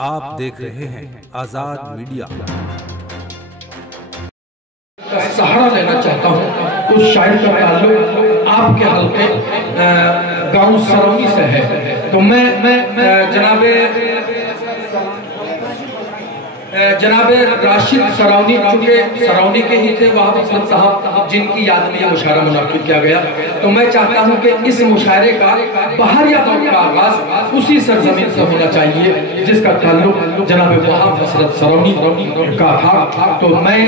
आप देख रहे हैं आजाद मीडिया। सहारा लेना चाहता हूँ। उस शायर का ताल्लुक आपके हल्के गांव सरौनी से है। तो मैं जनाबे राशिद सरौनी, चूँकि सरौनी के ही थे वहाँ हसरत साहब, जिनकी याद में यह मुशायरा मुनाकिद किया गया। तो मैं चाहता हूँ कि इस मुशायरे का बहरिया दौर का आगाज उसी सरजमीन से होना चाहिए जिसका ताल्लुक जनाबे वहाँ हसरत सरौनी का था। तो मैं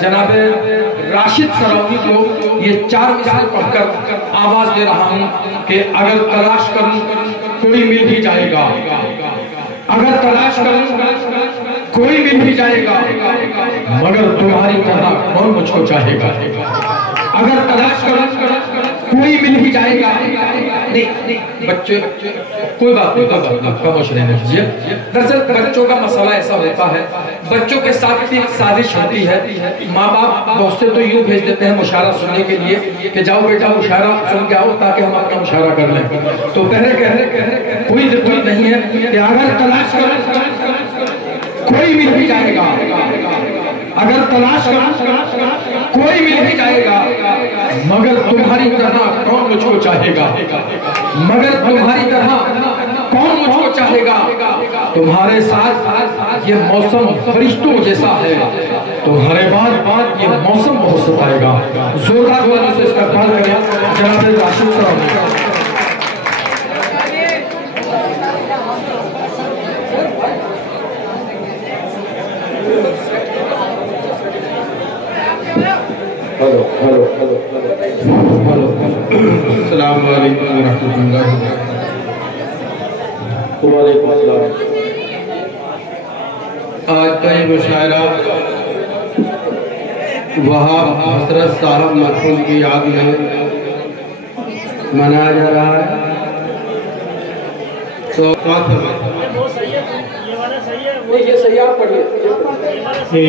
जनाबे राशिद सरौनी को ये 4 मिसाल पढ़कर आवाज दे रहा हूँ कि अगर तलाश करूँ कोई मिल ही जाएगा, अगर तलाश करूँ कोई मिल ही जाएगा, मगर तुम्हारी तरह कौन मुझको चाहेगा। अगर तलाश करूँ कोई मिल ही जाएगा। नहीं बच्चे कोई बात नहीं, खामोश रहने दीजिए। दरअसल बच्चों का मसला ऐसा होता है, बच्चों के साथ भी साजिश होती है। माँ बाप बहुत से तो यूँ भेज देते हैं मुशायरा सुनने के लिए कि जाओ बेटा मुशायरा सुन के आओ ताकि हम अपना मुशायरा कर लें। तो कह कोई जरूरत नहीं है कि अगर तलाश करूँ कोई मिल ही जाएगा, अगर तलाश करूं कोई मिल ही जाएगा, मगर तुम्हारी तरह कौन मुझको चाहेगा, मगर तुम्हारी तरह कौन मुझको चाहेगा। तुम्हारे साथ ये मौसम फरिश्तों जैसा है, तुम्हारे बाद ये मौसम बहुत सताएगा। जोरदार वालों से इसका पाल करें जनाब राशिद साहब। हेलो हेलो हेलो अस्सलाम वालेकुम रहमतुल्लाहि वालेकुम अस्सलाम। आज का ये मुशायरा वहाब हसरत साहब मरहूम की याद में मनाया जा रहा है। तो ये सही आप पढ़िए।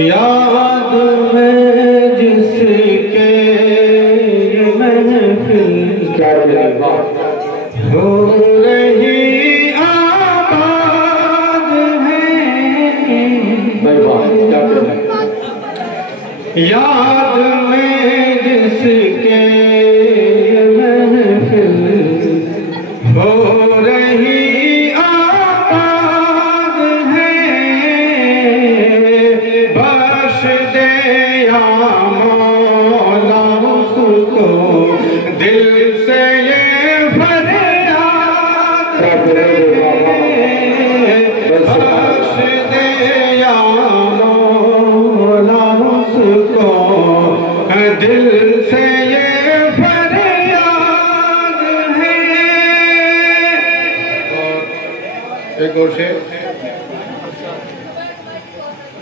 याद में जिसके महफिल क्या हो रही आबाद है, याद में जिसके महफिल हो रही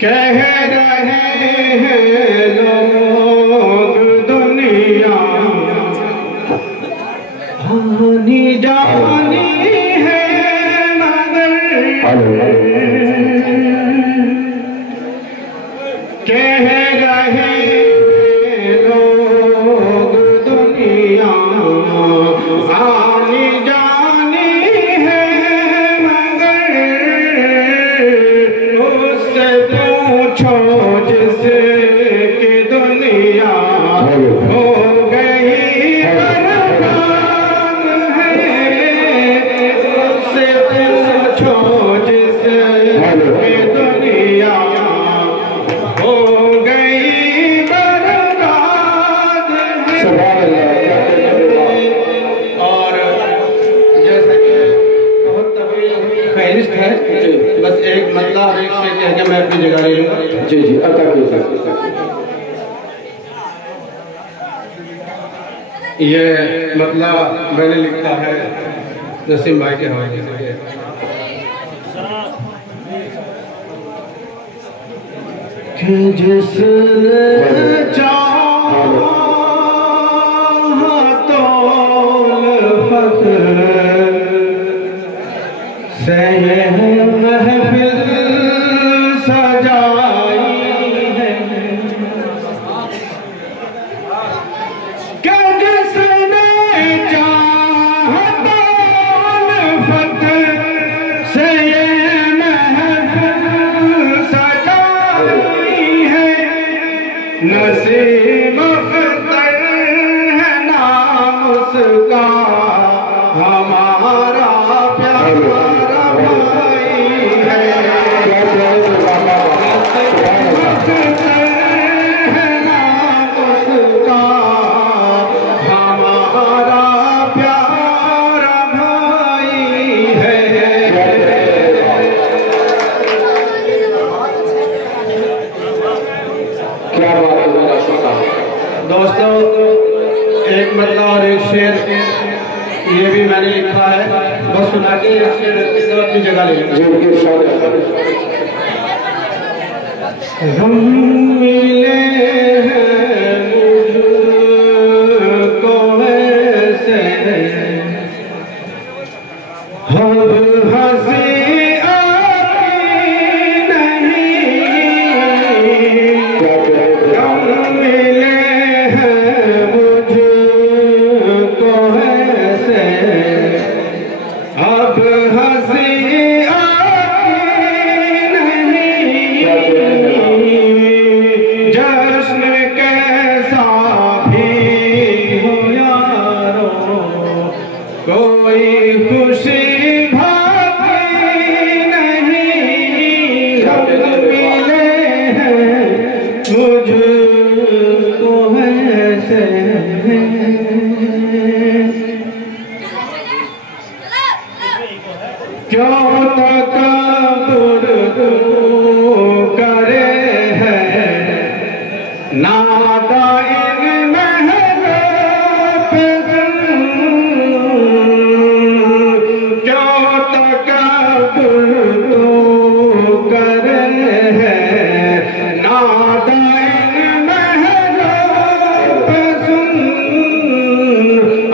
कह रहे हैं लोग दुनिया आनी जानी है, मगर कह रहे हैं लोग दुनिया आनी जानी है, मगर उससे पूछो जिसकी दुनिया हो गई बर्बाद है, उससे पूछो जिसकी दुनिया हो गई बर्बाद है। और जैसे कि बहुत तवील फहरिस्त है, बस एक मतलब एक शेर कह के मैं अपनी जगह ले लूँगा। जी जी अता ये मतलब मैंने लिखा है नसीम भाई के हवाले से। जिसने चाहा तो फख्र से महफिल सजाई है, जिसने चाहा तो फख्र से महफिल नसीम अख्तर है नाम उसका, हमारा प्यारा भाई है। नसीम अख्तर है नाम उसका, हमारा प्यारा भाई है। क्या बात है मेरा शुक्र। दोस्तों एक मतलब और एक शेर ये भी मैंने लिखा है, बस सुना के एक शेर अपनी जगह ले हम मिले हैं मुझको ऐसे, हम हंसी क्यों तकब्बुर करे है नादाइन महलों पे, क्यों तकब्बुर करे है नादाइन महलों पे सुन,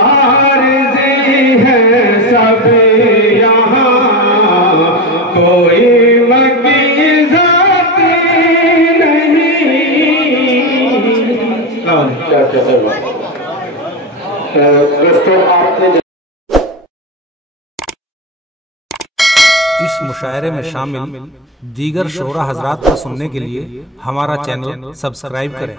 आरज़ी है सब कोई मगी जाती नहीं। दोस्तों आपने इस मुशायरे में शामिल दीगर शोरा हजरात को सुनने के लिए हमारा चैनल सब्सक्राइब करें।